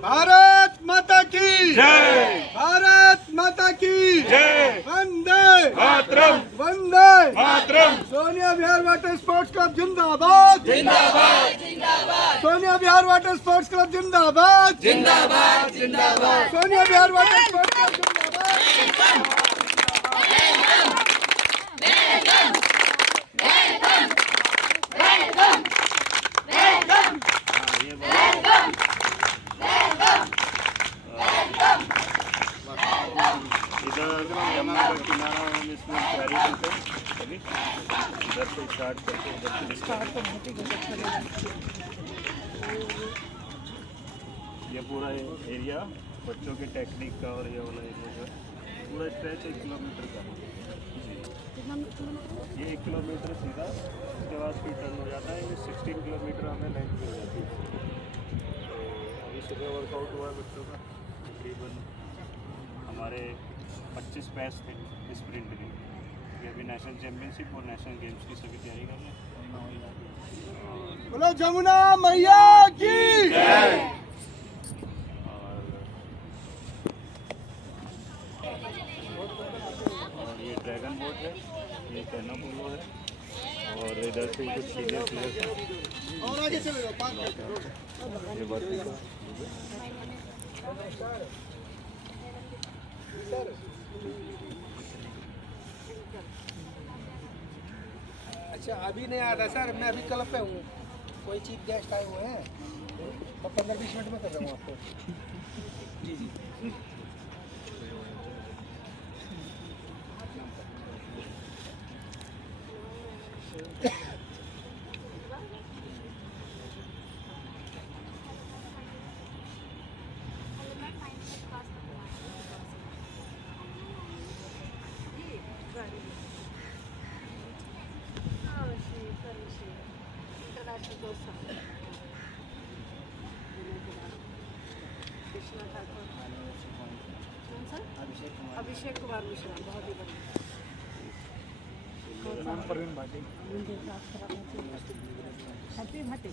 भारत माता की जय। भारत माता की जय। वंदे मातरम। वंदे मातरम। Sonia Vihar water sports club जिंदाबाद जिंदाबाद जिंदाबाद। Sonia Vihar water sports club जिंदाबाद जिंदाबाद जिंदाबाद। Sonia Vihar water sports club जिंदाबाद। यमुना का किनारा हम इसमें तैयारी करते हैं इधर से स्टार्ट करके उधर से ये पूरा एरिया बच्चों के टेक्निक का और ये वाला एरिया का पूरा स्ट्रेच 1 किलोमीटर का ये 1 किलोमीटर सीधा उसके बाद फिर टर्न हो जाता है। ये 16 किलोमीटर हमें लेंथ मिल जाती है। तो अभी सुबह वर्कआउट हुआ है बच्चों का तकरीबन हमारे 25 बैच थे स्प्रिंट में। ये अभी नेशनल चैम्पियनशिप और नेशनल गेम्स की सभी तैयारी कर रहे हैं। बोलो जमुना मैया की जय। और ये ड्रैगन बोट है, ये कैनो पोलो है और इधर से कुछ सीनियर प्लेयर्स हैं। और आगे चले जाओ। ये बात अच्छा अभी नहीं आ रहा सर, मैं अभी क्लब पे हूँ, कोई चीफ गेस्ट आए हुए हैं, मैं 15-20 मिनट में कर रहा हूँ आपको। जी जी अभिषेक कुमार मिश्रा, बहुत ही बढ़िया। Parveen Bhati, happy Bhati,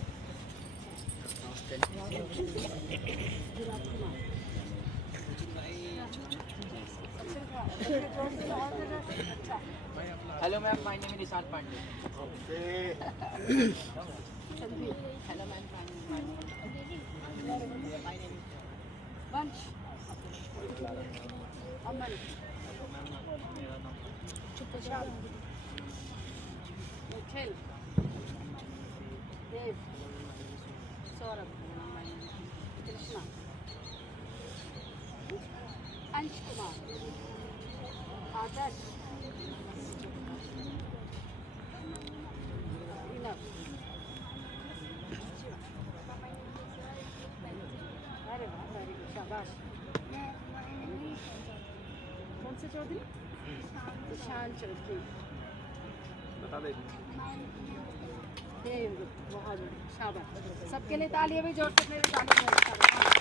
hello ma'am, my name is Nishant Pandey. Hello ma'am, my name Vansh, Aman, Nikhil, देव, सौरभ, कृष्णा, अंश कुमार, आदर्श, विनव, अरे वाह, वेरी गुड, शाबाश। कौन से चौधरी? विशाल चौधरी, बता दें। बहुत बढ़िया, शाबाश। सबके लिए तालियां भी जोर से तालियां।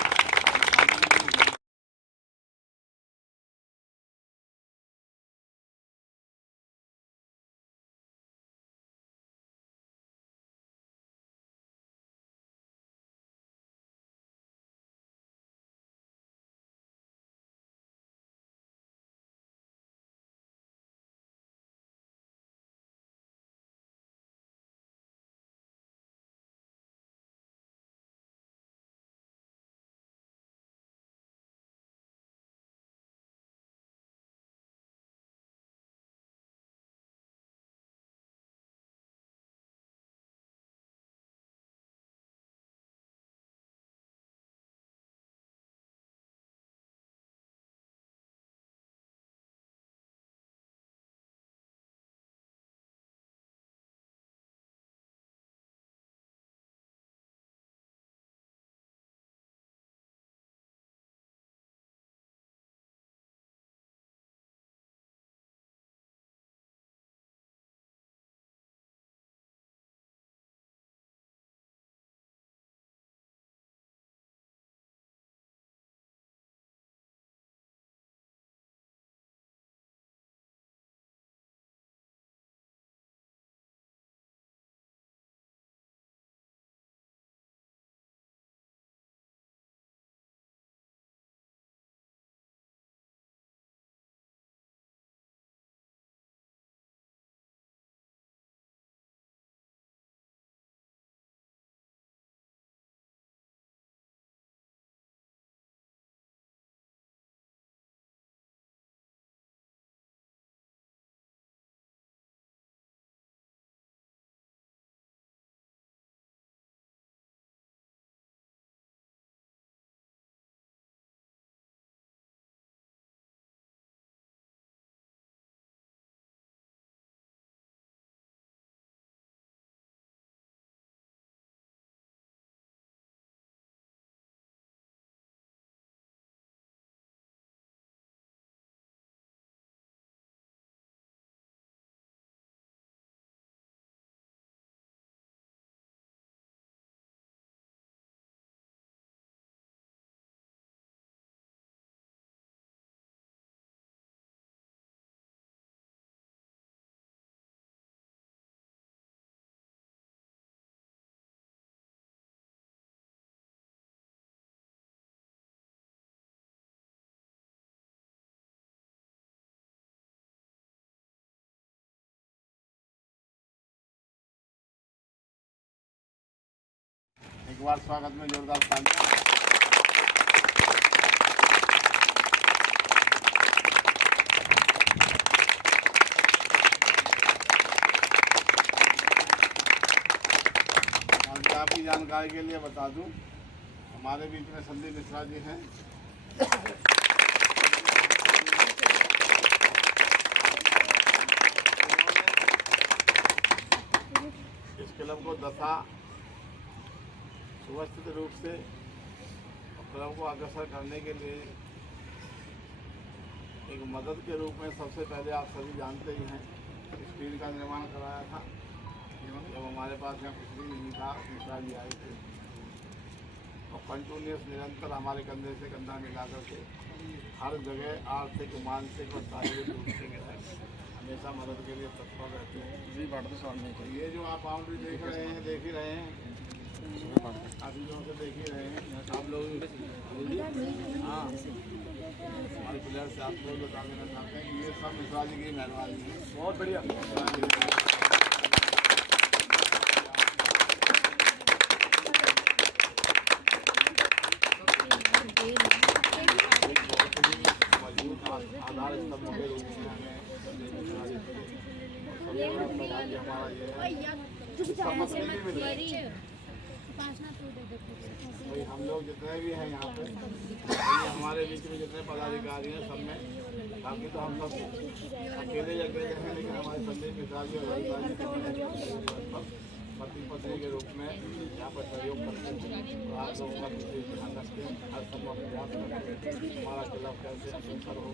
एक बार स्वागत में जोरदार तालियां। आपकी जानकारी के लिए बता दूं, हमारे बीच में संदीप मिश्रा जी हैं। इस क्लब को दशा सुव्यवस्थित रूप से क्लब को अग्रसर करने के लिए एक मदद के रूप में सबसे पहले आप सभी जानते ही हैं स्टील का निर्माण कराया था। जब हमारे पास यहाँ कुछ भी नहीं था, मिश्रा जी आए थे और कंटिन्यूस निरंतर हमारे कंधे से कंधा मिला करके हर जगह आर्थिक, मानसिक और शारीरिक रूप से हमेशा मदद के लिए तत्पर रहते हैं। ये जो आप बाउंड्री देख रहे हैं, देख ही रहे हैं, काफी लोगों से देख ही रहे हैं आप लोग। हाँ, हमारे प्लेयर से आप लोग बता देना चाहते हैं कि ये सब मिश्रा जी की मेहरबानी है। बहुत बढ़िया। आधार स्तंभ के रूप में हमें हमारा ये समझने भी मिल रही है। भाई हम लोग जितने भी हैं यहाँ पे, हमारे बीच में जितने पदाधिकारी हैं सब में, बाकी तो हम सब अकेले हैं, लेकिन हमारे संदीप मिश्रा जी और पति पत्नी के रूप में यहाँ पर सहयोग करते हैं। आप लोगों का ध्यान रखते हैं, हर संभव प्रयास करते हैं हमारा क्लब कैसे अग्रसर हो,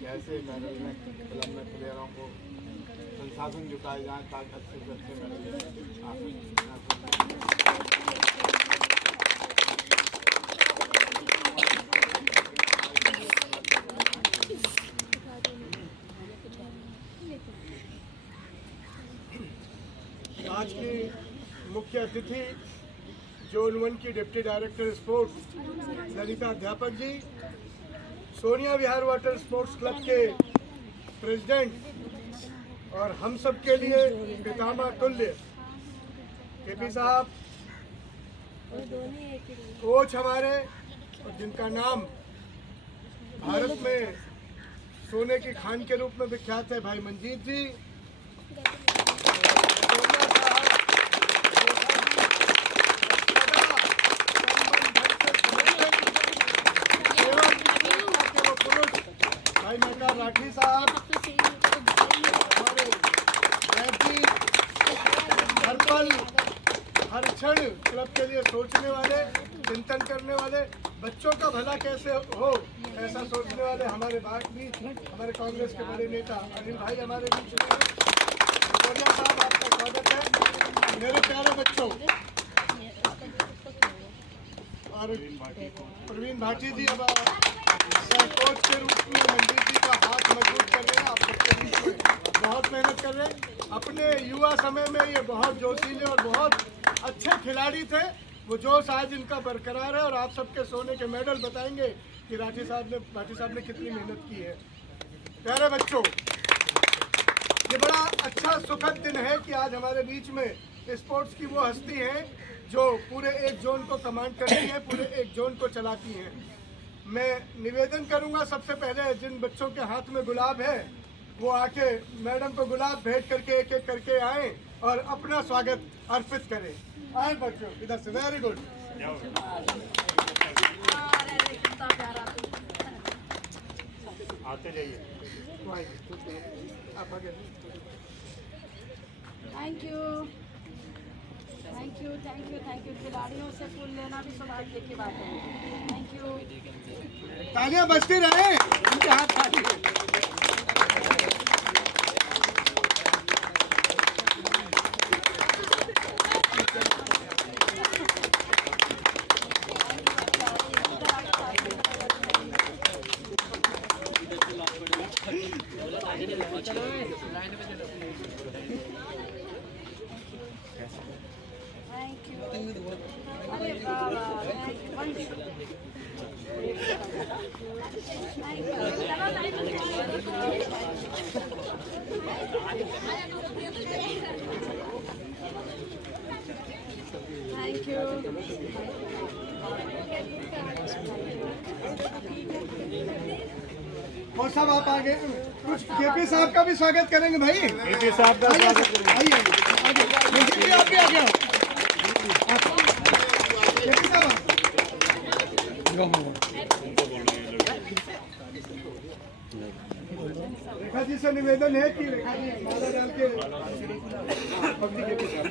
कैसे मैनेजमेंट क्लब में प्लेयरों को संसाधन जुटाए जाए ताकि अच्छे से अच्छे मैनेजमेंट। आज की मुख्य अतिथि जोन 1 की डिप्टी डायरेक्टर स्पोर्ट्स ललिता अध्यापक जी, सोनिया विहार वाटर स्पोर्ट्स क्लब के प्रेसिडेंट और हम सब के लिए पितामह तुल्य केपी साहब, कोच हमारे जिनका नाम भारत में सोने की खान के रूप में विख्यात है, भाई मंजीत जी, भाई मेहता राठी साहब, हमारे जी हर पल हर क्षण क्लब के लिए सोचने वाले, चिंतन करने वाले, बच्चों का भला कैसे हो ऐसा सोचने वाले हमारे बीच हमारे कांग्रेस के बड़े नेता अनिल भाई हमारे बीच में। सोनिया साहब आपका स्वागत है। मेरे प्यारे बच्चों, और प्रवीण भाटी जी अब कोच के रूप में मंजीत जी का हाथ मजबूत कर रहे हैं, आप सबके बीच में बहुत मेहनत कर रहे हैं। अपने युवा समय में ये बहुत जोशीले और बहुत अच्छे खिलाड़ी थे, वो जोश आज इनका बरकरार है और आप सबके सोने के मेडल बताएंगे कि भाटी साहब ने कितनी मेहनत की है। प्यारे बच्चों, ये बड़ा अच्छा सुखद दिन है कि आज हमारे बीच में स्पोर्ट्स की वो हस्ती हैं जो पूरे एक जोन को कमांड करती हैं, पूरे एक जोन को चलाती हैं। मैं निवेदन करूंगा सबसे पहले जिन बच्चों के हाथ में गुलाब है वो आके मैडम को गुलाब भेंट करके एक एक करके आए और अपना स्वागत अर्पित करें। आए बच्चों इधर से, वेरी गुड। आते जाइए। आप आगे। Thank you thank you thank you thank you. खिलाड़ियों से फूल लेना भी सौभाग्य की बात है। Thank you. तालियां बजती रहे, उनके हाथ खाली। Thank you. अरे बाबा, thank you. Thank thank you. और सब आप आगे कुछ केपी साहब का भी स्वागत करेंगे भाई। केपी साहब का आइए स्वागत सर, आइए आइए। केपी जी, आप भी आ गए। केपी साहब रेखा जी से निवेदन है कि रेखा जी माला डाल के पगड़ी केपी साहब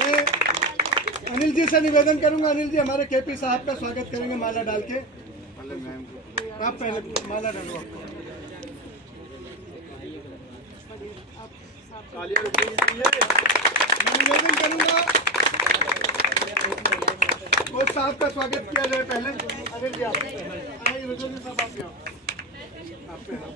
मैं अनिल जी से निवेदन करूंगा, अनिल जी हमारे केपी साहब का स्वागत करेंगे माला डाल के। पहले मैम को आप पहले माला डालो। मैं निवेदन करूंगा कोच साहब का स्वागत किया जाए पहले। अनिल जी आप आइए, रजत जी साहब आप भी आओ। आप पे आओ।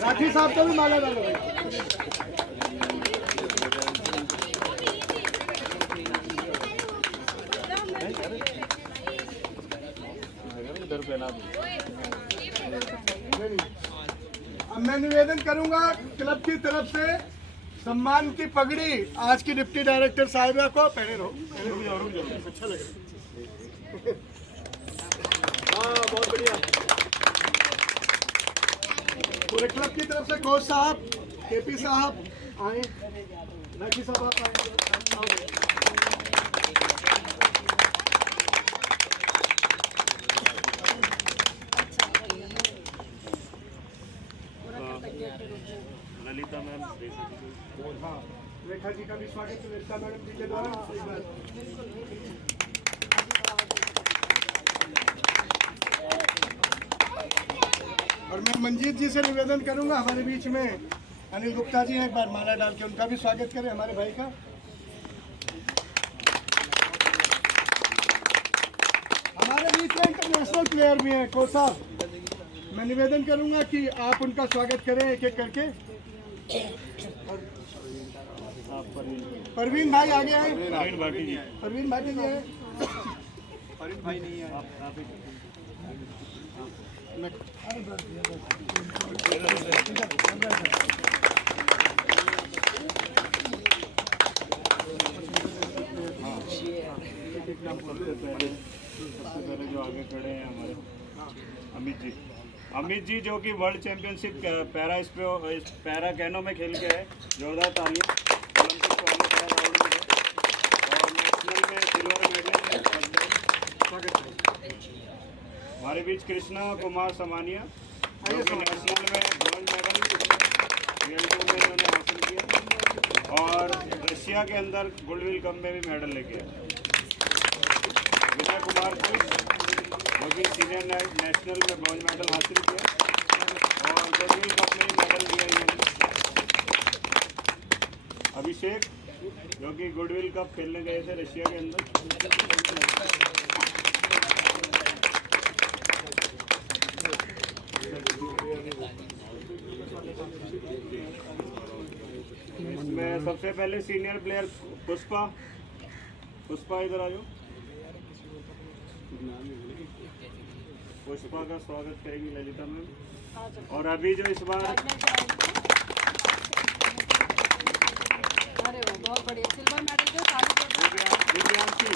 राठी साहब को भी माला डालो भाई। अब मैं निवेदन करूंगा क्लब की तरफ से सम्मान की पगड़ी आज की डिप्टी डायरेक्टर साहिबा को पहने रहो। अच्छा लगे। हाँ बहुत बढ़िया। पूरे क्लब की तरफ से कोच साहब, केपी साहब आए, राठी साहब आप आए। ललिता मैम, हाँ, रेखा जी का भी स्वागत है, रेखा मैडम जी के द्वारा एक बार। और मैं मंजीत जी से निवेदन करूंगा, हमारे बीच में अनिल गुप्ता जी हैं, एक बार माला डाल के उनका भी स्वागत करें हमारे भाई का। हमारे बीच में इंटरनेशनल प्लेयर भी हैं कोच साहब, मैं निवेदन करूंगा कि आप उनका स्वागत करें एक एक करके। परवीन भाई आगे आए। परवीन भाटी जी आए। परवीन भाई नहीं है। सबसे पहले जो आगे खड़े हैं हमारे अमित जी जो कि वर्ल्ड चैंपियनशिप पैरा कैनो में खेल के है। जोरदार तालियां। ओलंपिक क्वालिफायर राउंड में और नेशनल में सिल्वर मेडल। हमारे बीच कृष्णा कुमार समानिया जो कि नेशनल में ब्रॉन्ज मेडल रियल में इन्होंने हासिल किया और रशिया के अंदर गुडविल कप में भी मेडल लेके आए। विनय कुमार कुश जो कि सीनियर नेशनल में ब्रॉन्ज मेडल हासिल किया और गुडविल कप में मेडल लिया इन्होंने। अभिषेक जो कि गुडविल कप खेलने गए थे रशिया के अंदर। इसमें सबसे पहले सीनियर प्लेयर पुष्पा इधर आ जाओ। पुष्पा का स्वागत करेगी ललिता मैम। और अभी जो इस बार अरे बहुत बढ़िया सिल्वर मेडल के दिव्यांशी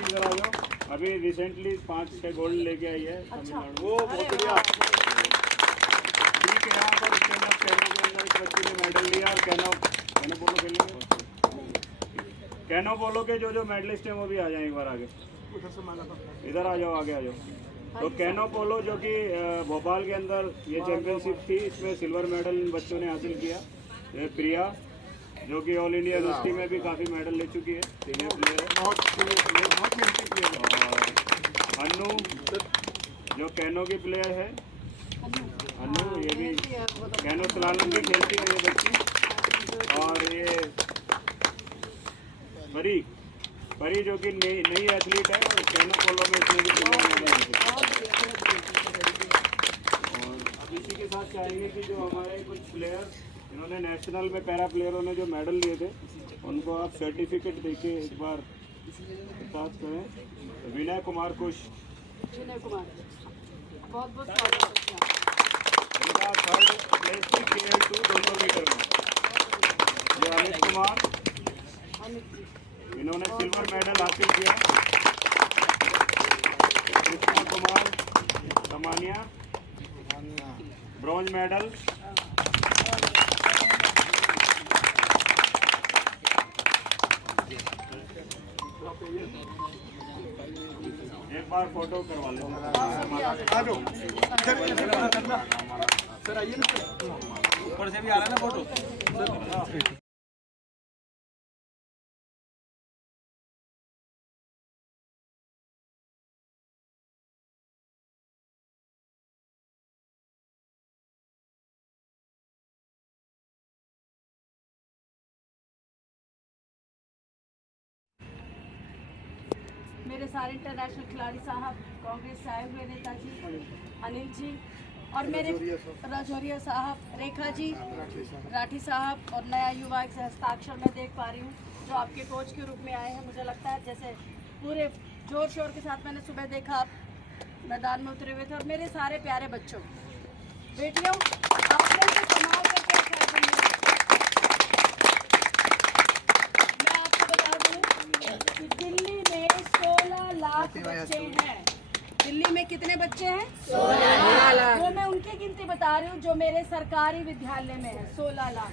इधर आ जाओ। अभी रिसेंटली 5-6 गोल्ड लेके आई है तमिलनाडु। वो बहुत बढ़िया। ठीक है, यहाँ पर स्टैंड अप कैनो के अंदर एक बच्चे ने मेडल लिया और कैनो पोलो खेलेंगे। कैनो पोलो के जो मेडलिस्ट हैं वो भी आ जाए एक बार आगे। इधर आ जाओ, आगे आ जाओ। तो कैनो पोलो जो कि भोपाल के अंदर ये चैंपियनशिप थी, इसमें सिल्वर मेडल इन बच्चों ने हासिल किया। ये प्रिया जो कि ऑल इंडिया यूनिवर्सिटी में भी काफ़ी मेडल ले चुकी है, सीनियर प्लेयर है। और अन्नू जो कैनो की प्लेयर है, अन्नू ये भी कैनो स्लालम भी खेलती है ये बच्ची। और ये परी जो कि नई एथलीट है और कैनो पोलो में इसने भी और अब इसी के साथ चाहेंगे कि जो हमारे कुछ प्लेयर इन्होंने नेशनल में पैरा प्लेयरों ने जो मेडल लिए थे उनको आप सर्टिफिकेट देके एक बार साथ करें। विनय कुमार कुश, विनय कुमार बहुत बहुत स्वागत है। इनका 3rd प्लेस थी KL2 200 मीटर में। ये अमित कुमार, इन्होंने सिल्वर मेडल हासिल किया। Krishna Kumar Samania bronze medal. एक बार फोटो करवा लेते हैं। आ जाओ सर, आइए ना ऊपर से भी आ रहा है ना फोटो। मेरे सारे इंटरनेशनल खिलाड़ी साहब, कांग्रेस से आए हुए नेताजी अनिल जी, और मेरे राजौरिया साहब, रेखा जी, राठी साहब, और नया युवा से हस्ताक्षर मैं देख पा रही हूँ जो आपके कोच के रूप में आए हैं। मुझे लगता है जैसे पूरे जोर शोर के साथ मैंने सुबह देखा आप मैदान में उतरे हुए थे। और मेरे सारे प्यारे बच्चों, बेटियों, आपने तो कमाल करके रखा है दुनिया। मैं आपको बता दूं कि दिल्ली में 16 लाख बच्चे हैं। दिल्ली में कितने बच्चे हैं? 16 लाख। वो मैं उनकी गिनती बता रही हूँ जो मेरे सरकारी विद्यालय में है। 16 लाख।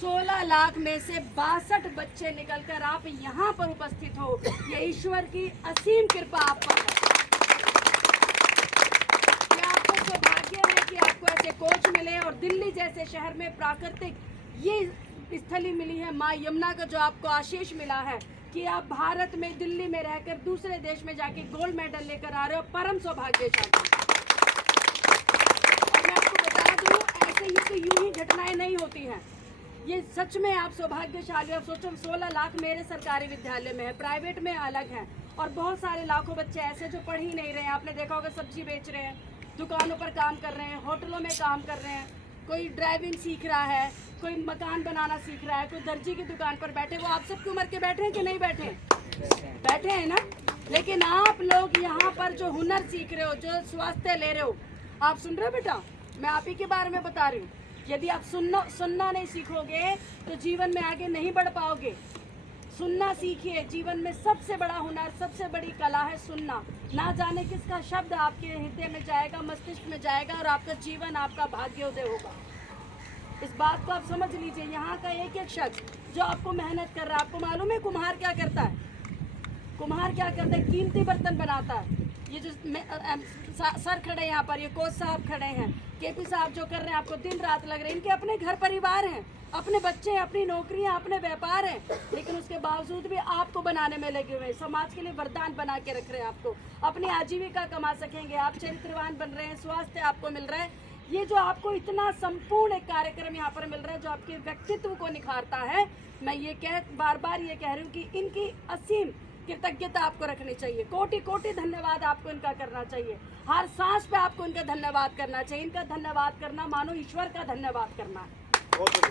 16 लाख में से 62 बच्चे निकलकर आप यहाँ पर उपस्थित हो, ये ईश्वर की असीम कृपा आप पर है। ये आपको सौभाग्य है कि आपको ऐसे कोच मिले और दिल्ली जैसे शहर में प्राकृतिक ये स्थली मिली है, माँ यमुना का जो आपको आशीष मिला है कि आप भारत में दिल्ली में रहकर दूसरे देश में जाके गोल्ड मेडल लेकर आ रहे हो। परम सौभाग्यशाली। और मैं आपको बता दूं, ऐसे ही तो यूं ही घटनाएं नहीं होती हैं। ये सच में आप सौभाग्यशाली। आप सोचो 16 लाख मेरे सरकारी विद्यालय में है, प्राइवेट में अलग है, और बहुत सारे लाखों बच्चे ऐसे जो पढ़ ही नहीं रहे हैं। आपने देखा होगा सब्जी बेच रहे हैं, दुकानों पर काम कर रहे हैं, होटलों में काम कर रहे हैं, कोई ड्राइविंग सीख रहा है, कोई मकान बनाना सीख रहा है, कोई दर्जी की दुकान पर बैठे। वो आप सबकी उम्र के बैठे हैं कि नहीं बैठे? बैठे हैं ना। लेकिन आप लोग यहाँ पर जो हुनर सीख रहे हो, जो स्वास्थ्य ले रहे हो, आप सुन रहे हो बेटा? मैं आप ही के बारे में बता रही हूँ। यदि आप सुनना नहीं सीखोगे तो जीवन में आगे नहीं बढ़ पाओगे। सुनना सीखिए। जीवन में सबसे बड़ा हुनर, सबसे बड़ी कला है सुनना। ना जाने किसका शब्द आपके हृदय में जाएगा, मस्तिष्क में जाएगा, और आपका जीवन, आपका भाग्योदय होगा। इस बात को आप समझ लीजिए। यहाँ का एक एक शख्स जो आपको मेहनत कर रहा है, आपको मालूम है कुम्हार क्या करता है? कुम्हार क्या करता है? कीमती बर्तन बनाता है। ये जो सर खड़े हैं यहाँ पर, ये कोच साहब खड़े हैं, केपी साहब जो कर रहे हैं, आपको दिन रात लग रहे हैं। इनके अपने घर परिवार हैं, अपने बच्चे हैं, अपनी नौकरियां, अपने व्यापार हैं, लेकिन उसके बावजूद भी आपको बनाने में लगे हुए हैं। समाज के लिए वरदान बना के रख रहे हैं आपको। अपनी आजीविका कमा सकेंगे, आप चरित्रवान बन रहे हैं, स्वास्थ्य आपको मिल रहा है। ये जो आपको इतना संपूर्ण एक कार्यक्रम यहाँ पर मिल रहा है जो आपके व्यक्तित्व को निखारता है, मैं ये बार बार ये कह रही हूँ कि इनकी असीम कृतज्ञता आपको रखनी चाहिए। कोटि कोटि धन्यवाद आपको इनका करना चाहिए। हर सांस पे आपको इनका धन्यवाद करना चाहिए। इनका धन्यवाद करना मानो ईश्वर का धन्यवाद करना है। क्या होता है?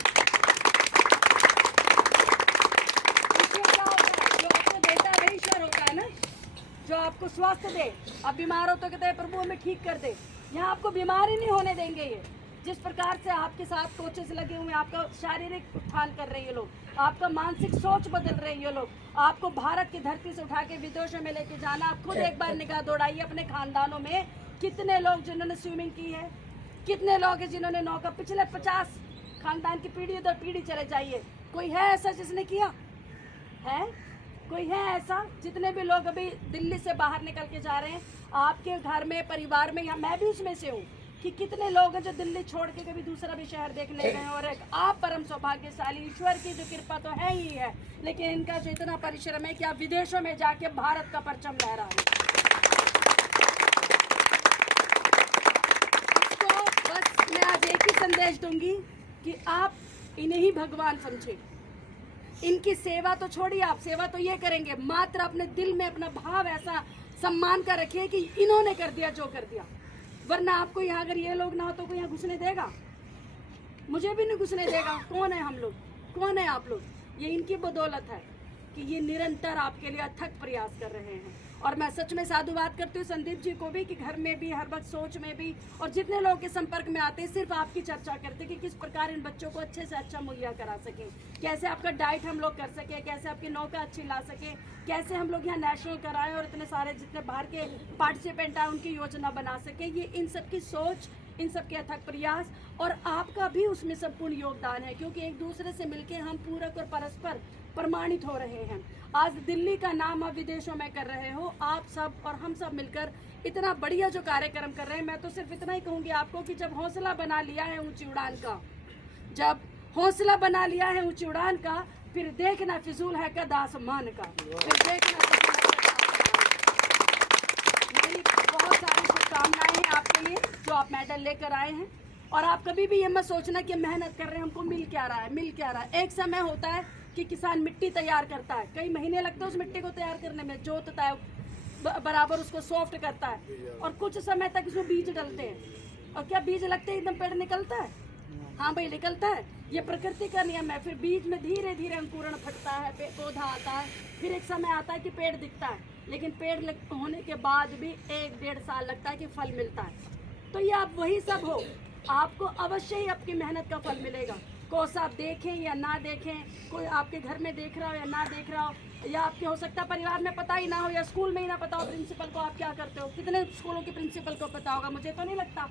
जो आपको देता है वही ईश्वर होता है ना, जो आपको स्वास्थ्य दे। आप बीमार हो तो कहते हैं प्रभु हमें ठीक कर दे। यहाँ आपको बीमारी नहीं होने देंगे। ये जिस प्रकार से आपके साथ कोचेस लगे हुए हैं, आपका शारीरिक उत्थान कर रहे हैं ये लोग, आपका मानसिक सोच बदल रहे हैं ये लोग, आपको भारत की धरती से उठा के विदेशों में लेके जाना। आप खुद एक बार निगाह दौड़ाइए अपने खानदानों में, कितने लोग जिन्होंने स्विमिंग की है, कितने लोग हैं जिन्होंने नौका, पिछले 50 खानदान की पीढ़ी दर पीढ़ी चले जाइए, कोई है ऐसा जिसने किया है? कोई है ऐसा? जितने भी लोग अभी दिल्ली से बाहर निकल के जा रहे हैं, आपके घर में, परिवार में, या मैं भी उसमें से हूँ, कि कितने लोग हैं जो दिल्ली छोड़ के कभी दूसरा भी शहर देखने गए हैं। और एक आप परम सौभाग्यशाली, ईश्वर की जो कृपा तो है ही है, लेकिन इनका जो इतना परिश्रम है कि आप विदेशों में जाके भारत का परचम लहरा रहे हैं। तो बस मैं आज एक ही संदेश दूंगी कि आप इन्हें ही भगवान समझे। इनकी सेवा तो छोड़िए, आप सेवा तो ये करेंगे, मात्र अपने दिल में अपना भाव ऐसा सम्मान का रखिए कि इन्होंने कर दिया जो कर दिया। वरना आपको यहाँ अगर ये लोग ना हो तो कोई यहाँ घुसने देगा? मुझे भी नहीं घुसने देगा। कौन है हम लोग? कौन है आप लोग? ये इनकी बदौलत है कि ये निरंतर आपके लिए अथक प्रयास कर रहे हैं। और मैं सच में साधुवाद करती हूँ संदीप जी को भी कि घर में भी, हर वक्त सोच में भी, और जितने लोगों के संपर्क में आते हैं सिर्फ आपकी चर्चा करते हैं कि किस प्रकार इन बच्चों को अच्छे से अच्छा मुहैया करा सकें, कैसे आपका डाइट हम लोग कर सकें, कैसे आपकी नौका अच्छी ला सकें, कैसे हम लोग यहाँ नेशनल कराएं और इतने सारे जितने बाहर के पार्टिसिपेंट आए उनकी योजना बना सकें। ये इन सब की सोच, इन सब के अथक प्रयास और आपका भी उसमें संपूर्ण योगदान है, क्योंकि एक दूसरे से मिलके हम पूरक और परस्पर प्रमाणित हो रहे हैं। आज दिल्ली का नाम आप विदेशों में कर रहे हो, आप सब और हम सब मिलकर इतना बढ़िया जो कार्यक्रम कर रहे हैं। मैं तो सिर्फ इतना ही कहूँगी आपको कि जब हौसला बना लिया है ऊंची उड़ान का, जब हौसला बना लिया है ऊंची उड़ान का, फिर देखना फिजूल है कद आसमान का, फिर देखना मेरी बहुत सारी शुभकामनाएं हैं आपके लिए जो आप मेडल लेकर आए हैं। और आप कभी भी ये मत सोचना कि मेहनत कर रहे हैं हमको मिल क्या रहा है, मिल क्या रहा है। एक समय होता है कि किसान मिट्टी तैयार करता है, कई महीने लगते हैं उस मिट्टी को तैयार करने में, जोतता है, बराबर उसको सॉफ्ट करता है, और कुछ समय तक उसमें बीज डलते हैं। और क्या बीज लगते ही एकदम पेड़ निकलता है? हाँ भाई, निकलता है। ये प्रकृति का नियम है। फिर बीज में धीरे धीरे अंकुरण फटता है, पौधा आता है, फिर एक समय आता है कि पेड़ दिखता है। लेकिन पेड़ होने के बाद भी 1-1.5 साल लगता है कि फल मिलता है। तो ये आप वही सब हो, आपको अवश्य ही आपकी मेहनत का फल मिलेगा। कोर्स आप देखें या ना देखें, कोई आपके घर में देख रहा हो या ना देख रहा हो, या आपके हो सकता है परिवार में पता ही ना हो, या स्कूल में ही ना पता हो प्रिंसिपल को आप क्या करते हो। कितने स्कूलों के प्रिंसिपल को पता होगा? मुझे तो नहीं लगता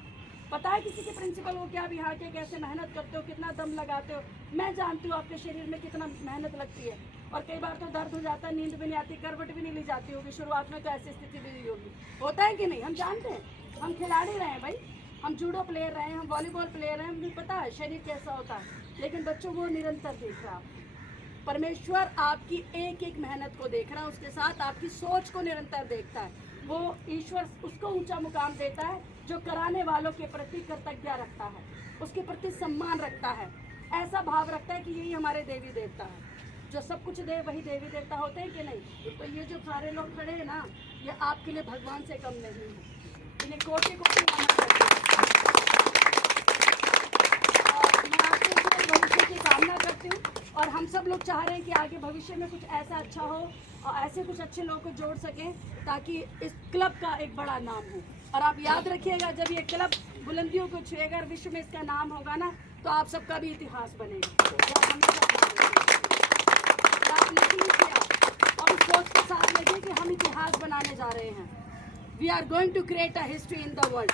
पता है किसी के प्रिंसिपल को क्या बिहार के कैसे मेहनत करते हो, कितना दम लगाते हो। मैं जानती हूँ आपके शरीर में कितना मेहनत लगती है, और कई बार तो दर्द हो जाता है, नींद भी नहीं आती, करवट भी नहीं ली जाती होगी। शुरुआत में तो ऐसी स्थिति भी होगी, होता है कि नहीं? हम जानते हैं, हम खिलाड़ी रहे हैं भाई, हम जूडो प्लेयर रहे हैं, हम वॉलीबॉल प्लेयर हैं, हमें पता है शरीर कैसा होता है। लेकिन बच्चों को निरंतर देख रहा है परमेश्वर, आपकी एक एक मेहनत को देख रहा है, उसके साथ आपकी सोच को निरंतर देखता है। वो ईश्वर उसको ऊंचा मुकाम देता है जो कराने वालों के प्रति कृतज्ञता रखता है, उसके प्रति सम्मान रखता है, ऐसा भाव रखता है कि यही हमारे देवी देवता है। जो सब कुछ दे वही देवी देवता होते हैं कि नहीं? तो ये जो सारे लोग खड़े हैं ना, ये आपके लिए भगवान से कम नहीं है। इन्हें कोटि कोटि नमन करते हैं। और मैं आपके लिए भविष्य की कामना करती हूँ, और हम सब लोग चाह रहे हैं कि आगे भविष्य में कुछ ऐसा अच्छा हो और ऐसे कुछ अच्छे लोगों को जोड़ सकें ताकि इस क्लब का एक बड़ा नाम हो। और आप याद रखिएगा, जब ये क्लब बुलंदियों को छुएगा, विश्व में इसका नाम होगा ना, तो आप सबका भी इतिहास बनेगा। आपने नहीं किया और उस सोच के साथ लगे कि हम इतिहास बनाने जा रहे हैं। We are going to create a history in the world.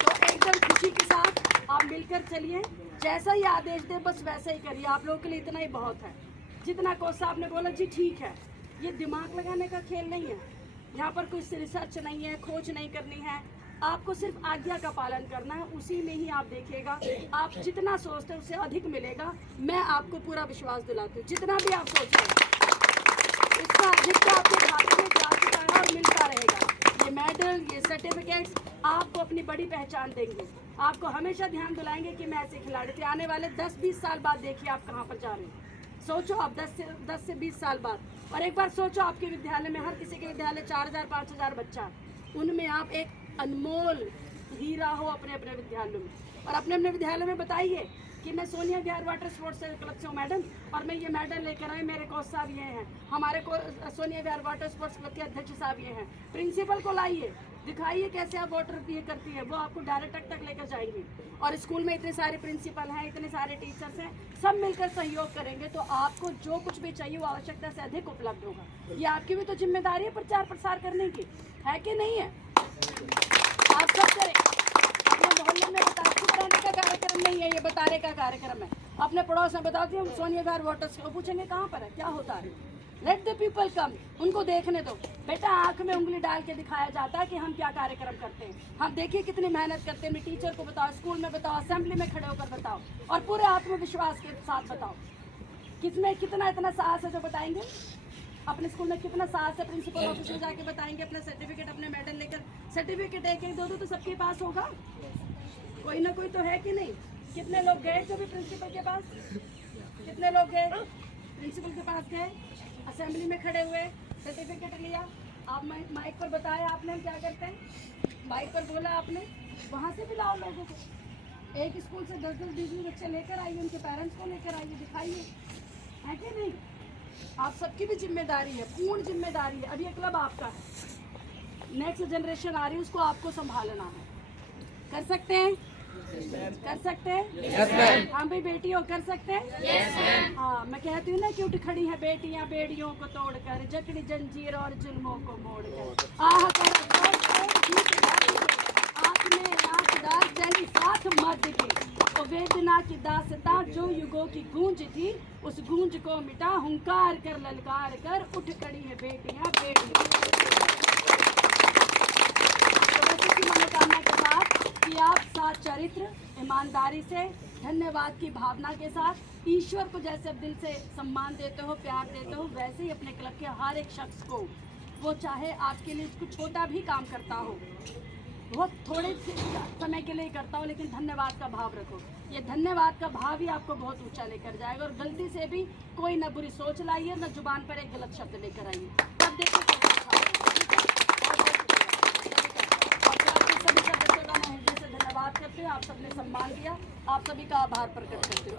तो एकदम खुशी के साथ आप मिलकर चलिए, जैसा ही आदेश दे बस वैसा ही करिए। आप लोगों के लिए इतना ही बहुत है। जितना कोच साहब ने बोला जी ठीक है, ये दिमाग लगाने का खेल नहीं है, यहाँ पर कोई रिसर्च नहीं है, खोज नहीं करनी है, आपको सिर्फ आज्ञा का पालन करना है। उसी में ही आप देखिएगा, आप जितना सोचते हैं उससे अधिक मिलेगा। मैं आपको पूरा विश्वास दिलाती हूँ, जितना भी आप सोच रहे हैं उसका अधिक तो आपके खाते में जा चुका है और मिलता रहेगा। ये मेडल, ये सर्टिफिकेट्स आपको अपनी बड़ी पहचान देंगे, आपको हमेशा ध्यान दिलाएंगे कि मैं ऐसे खिलाड़ी थे। आने वाले 10-20 साल बाद देखिए आप कहाँ पर जा रहे हैं। सोचो आप 10 से 20 साल बाद, और एक बार सोचो आपके विद्यालय में, हर किसी के विद्यालय 4000-5000 बच्चा, उनमें आप एक अनमोल हीरा हो अपने अपने विद्यालयों में। और अपने अपने विद्यालय में बताइए कि मैं सोनिया विहार वाटर स्पोर्ट्स क्लब से हूँ मैडम, और मैं ये मेडल लेकर आए, मेरे कोच साहब ये हैं, हमारे को सोनिया विहार वाटर स्पोर्ट्स क्लब के अध्यक्ष साहब ये हैं। प्रिंसिपल को लाइए, दिखाइए कैसे आप वाटर ये करती है, वो आपको डायरेक्टर तक लेकर जाएंगे। और स्कूल में इतने सारे प्रिंसिपल हैं, इतने सारे टीचर्स हैं, सब मिलकर सहयोग करेंगे तो आपको जो कुछ भी चाहिए वो आवश्यकता से अधिक उपलब्ध होगा। ये आपकी भी तो जिम्मेदारी है प्रचार प्रसार करने की, है कि नहीं है? आप सब करें। अपने मोहल्ले में बताने का कार्यक्रम नहीं है, ये बताने का कार्यक्रम है। अपने पड़ोस में बताते हैं सोनिया विहार वाटर्स को, पूछेंगे कहाँ पर है, क्या होता है। लेट द पीपल कम, उनको देखने दो। बेटा आंख में उंगली डाल के दिखाया जाता है कि हम क्या कार्यक्रम करते हैं। हम देखिए कितनी मेहनत करते हैं, टीचर को बताओ, स्कूल में बताओ, असेंबली में खड़े होकर बताओ, और पूरे आत्मविश्वास के साथ बताओ। किसमें कितना इतना साहस है जो बताएंगे? अपने स्कूल में कितना साहस है, प्रिंसिपल ऑफिस में जाके बताएंगे अपना सर्टिफिकेट, अपने मेडल लेकर। सर्टिफिकेट एक एक दो तो सबके पास होगा, कोई ना कोई तो है कि नहीं? कितने लोग गए कभी प्रिंसिपल के पास? कितने लोग गए प्रिंसिपल के पास? गए, असेंबली में खड़े हुए, सर्टिफिकेट लिया, आप माइक पर बताया आपने हम क्या करते हैं, माइक पर बोला आपने, वहाँ से भी लाओ लोगों को। एक स्कूल से 10-10, 20-20 बच्चे लेकर आइए, उनके पेरेंट्स को लेकर आइए, दिखाइए, है कि नहीं? आप सबकी भी जिम्मेदारी है, पूर्ण जिम्मेदारी है। अब ये क्लब आपका है, नेक्स्ट जनरेशन आ रही है, उसको आपको संभालना है। कर सकते हैं? कर सकते हैं? हम भी बेटियों कर सकते हैं? हाँ, मैं कहती हूँ ना कि उठ खड़ी है बेटियां बेड़ियों को तोड़कर, जकड़ी जंजीर और जुल्मों को मोड़कर, आह कर आँख में आँख डाल चली साथ मर्द की, तो वेदना की दास्तां जो युगों की गूंज थी, उस गूंज को मिटा हुंकार कर ललकार कर, उठ खड़ी है बेटियां बेड़ियों। तो बस इसी मनोकामना के साथ कि आप साथ चरित्र, ईमानदारी से, धन्यवाद की भावना के साथ ईश्वर को जैसे आप दिल से सम्मान देते हो, प्यार देते हो, वैसे ही अपने क्लब के हर एक शख्स को, वो चाहे आपके लिए कुछ छोटा भी काम करता हो, बहुत थोड़े समय के लिए करता हो, लेकिन धन्यवाद का भाव रखो। ये धन्यवाद का भाव ही आपको बहुत ऊंचा लेकर जाएगा। और गलती से भी कोई न बुरी सोच लाइए, न जुबान पर एक गलत शब्द लेकर आइए। तब देखो सभी सदस्यों का मैं हृदय से धन्यवाद करती हूँ। आप सबने सम्मान दिया, आप सभी का आभार प्रकट करती हूँ।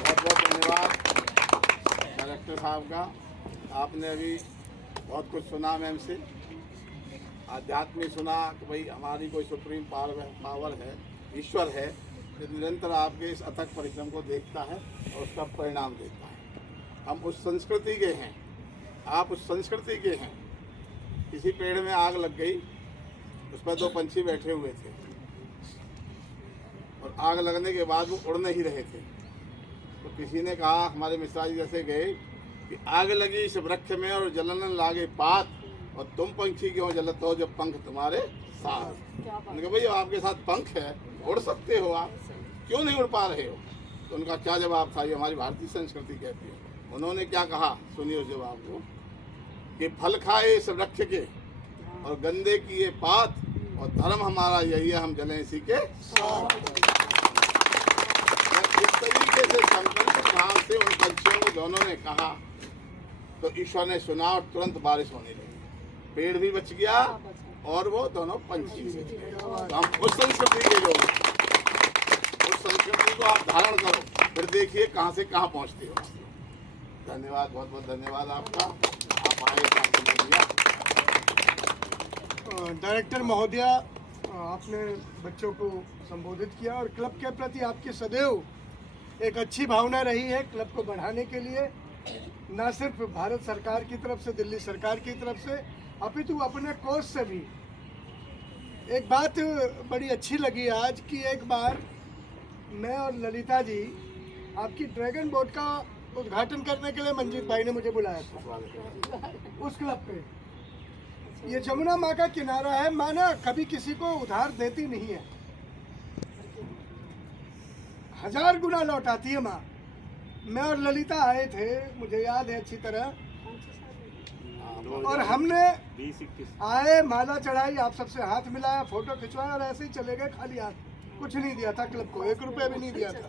बहुत बहुत धन्यवाद डायरेक्टर साहब का। आपने अभी बहुत कुछ सुना मैम से, आध्यात्मिक सुना कि भाई हमारी कोई सुप्रीम पावर है, ईश्वर है, जो निरंतर आपके इस अथक परिश्रम को देखता है और उसका परिणाम देता है। हम उस संस्कृति के हैं, आप उस संस्कृति के हैं। किसी पेड़ में आग लग गई, उस पर 2 पंछी बैठे हुए थे और आग लगने के बाद वो उड़ नहीं रहे थे। तो किसी ने कहा, हमारे मिश्रा जी जैसे गए कि आग लगी इस वृक्ष में और जलन लागे पात, और तुम पंछी क्यों जलते हो जब पंख तुम्हारे साथ। उन्होंने कहा भैया आपके साथ पंख है, उड़ सकते हो आप, क्यों नहीं उड़ पा रहे हो। तो उनका क्या जवाब था, ये हमारी भारतीय संस्कृति कहती है। उन्होंने क्या कहा, सुनिए उस जवाब को, कि फल खाए इस वृक्ष के और गंदे की ये पात, और धर्म हमारा यही है, हम जलें इसी के साथ। इस तरीके से संकल्प भाव से उन पंछियों को दोनों ने कहा, तो ईश्वर ने सुना और तुरंत बारिश होने लगी, पेड़ भी बच गया और वो दोनों पंछी भी बच गए। तो हम उस संस्कृति के लोग, उस संस्कृति को आप धारण करो, फिर देखिए कहाँ से कहाँ पहुँचते हो। धन्यवाद, बहुत बहुत धन्यवाद आपका, आप आए, दिया। डायरेक्टर महोदया, आपने बच्चों को संबोधित किया और क्लब के प्रति आपकी सदैव एक अच्छी भावना रही है। क्लब को बढ़ाने के लिए न सिर्फ भारत सरकार की तरफ से, दिल्ली सरकार की तरफ से, अपितु अपने कोष से भी। एक बात बड़ी अच्छी लगी आज कि एक बार मैं और ललिता जी आपकी ड्रैगन बोट का उद्घाटन करने के लिए मंजीत भाई ने मुझे बुलाया था उस क्लब पे। ये जमुना माँ का किनारा है, माँ ना कभी किसी को उधार देती नहीं है, 1000 गुना लौटाती है माँ। मैं और ललिता आए थे, मुझे याद है अच्छी तरह, और हमने आए, माला चढ़ाई, आप सबसे हाथ मिलाया, फोटो खिंचवाया और ऐसे ही चले गए खाली हाथ। कुछ नहीं दिया था क्लब को, 1 रुपया भी नहीं दिया था।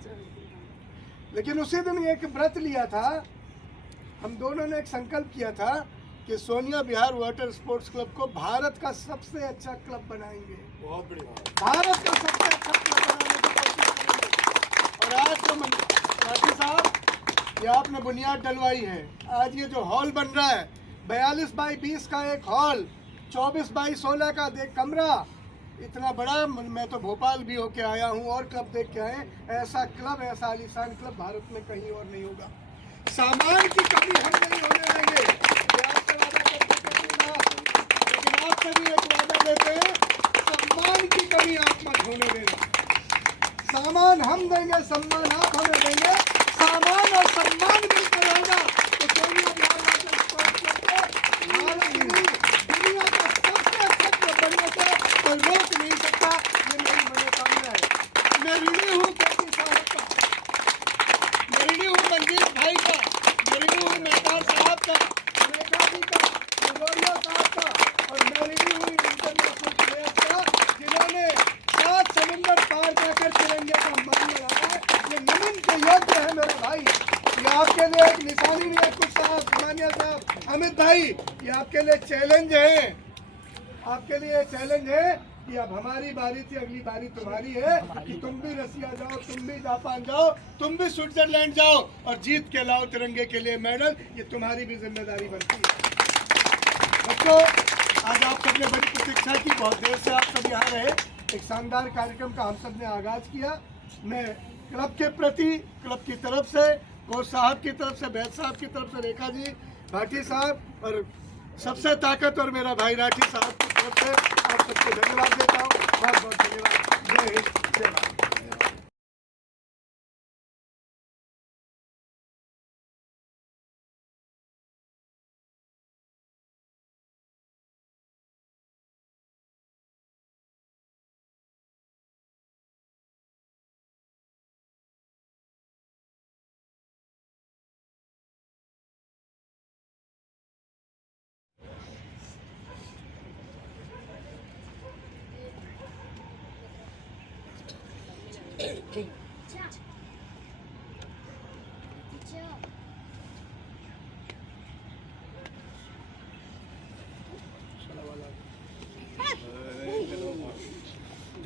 लेकिन उसी दिन एक व्रत लिया था, हम दोनों ने एक संकल्प किया था कि सोनिया विहार वाटर स्पोर्ट्स क्लब को भारत का सबसे अच्छा क्लब बनाएंगे, बहुत बढ़िया, भारत का सबसे अच्छा क्लब बनाने की कोशिश करेंगे। और आज तो साथी साहब, ये आपने बुनियाद डलवाई है। आज ये जो हॉल बन रहा है, 42 बाई 20 का एक हॉल, 24 बाई 16 का एक कमरा, इतना बड़ा। मैं तो भोपाल भी होके आया हूँ और क्लब देख के आए, ऐसा क्लब, ऐसा आलीशान क्लब भारत में कहीं और नहीं होगा। सामान की कमी हम नहीं होने देंगे, लेकिन आपसे भी एक वादा देते हैं, सम्मान की कमी आप मत होने देना। सामान हम देंगे, सम्मान आप हमें देंगे, सामान और सम्मान मिलकर रहेगा तो सोनिया विहार वाटर स्पोर्ट्स क्लब को भारत नहीं, दुनिया का सबसे अच्छा क्लब बनने से कोई रोक नहीं सकता। ये मेरी मनोकामना है। मैं ऋणी हूँ केपी साहब का, मैं ऋणी हूँ मंजीत भाई का, मैं ऋणी हूँ मेहता साहब का, सुरेखा जी का, गौरिया साहब का, और मैं ऋणी हूँ इंटरनेशनल प्लेयर्स का, जिन्होंने 7 समुंदर पार जाकर तिरंगे का मान लगाया है। ये नमन के योग्य है मेरे भाई। ये आपके लिए एक निशानी नहीं है। कुछ साहब, मानिया साहब, अमित भाई, ये आपके लिए चैलेंज है, आपके लिए चैलेंज है कि अब हमारी बारी थी, अगली बारी तुम्हारी है कि तुम भी रसिया जाओ, तुम भी जापान जाओ, तुम भी स्विट्जरलैंड जाओ और जीत के लाओ तिरंगे के लिए मेडल। ये तुम्हारी भी जिम्मेदारी बनती है। बच्चों, आज आप सबने बड़ी प्रतीक्षा की, बहुत देर से आप सब यहाँ रहे। एक शानदार कार्यक्रम का हम सब ने आगाज किया। मैं क्लब के प्रति, क्लब की तरफ से, कोच साहब की तरफ से, बैद साहब की तरफ से, रेखा जी, भाटी साहब और सबसे ताकतवर मेरा भाई राठी साहब की तरफ से आप सबको धन्यवाद देता हूँ। बहुत बहुत धन्यवाद। जय हिंद, जय भारत।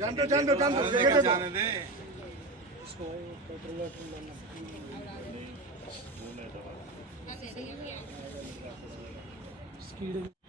जान दो जाने दे। दवा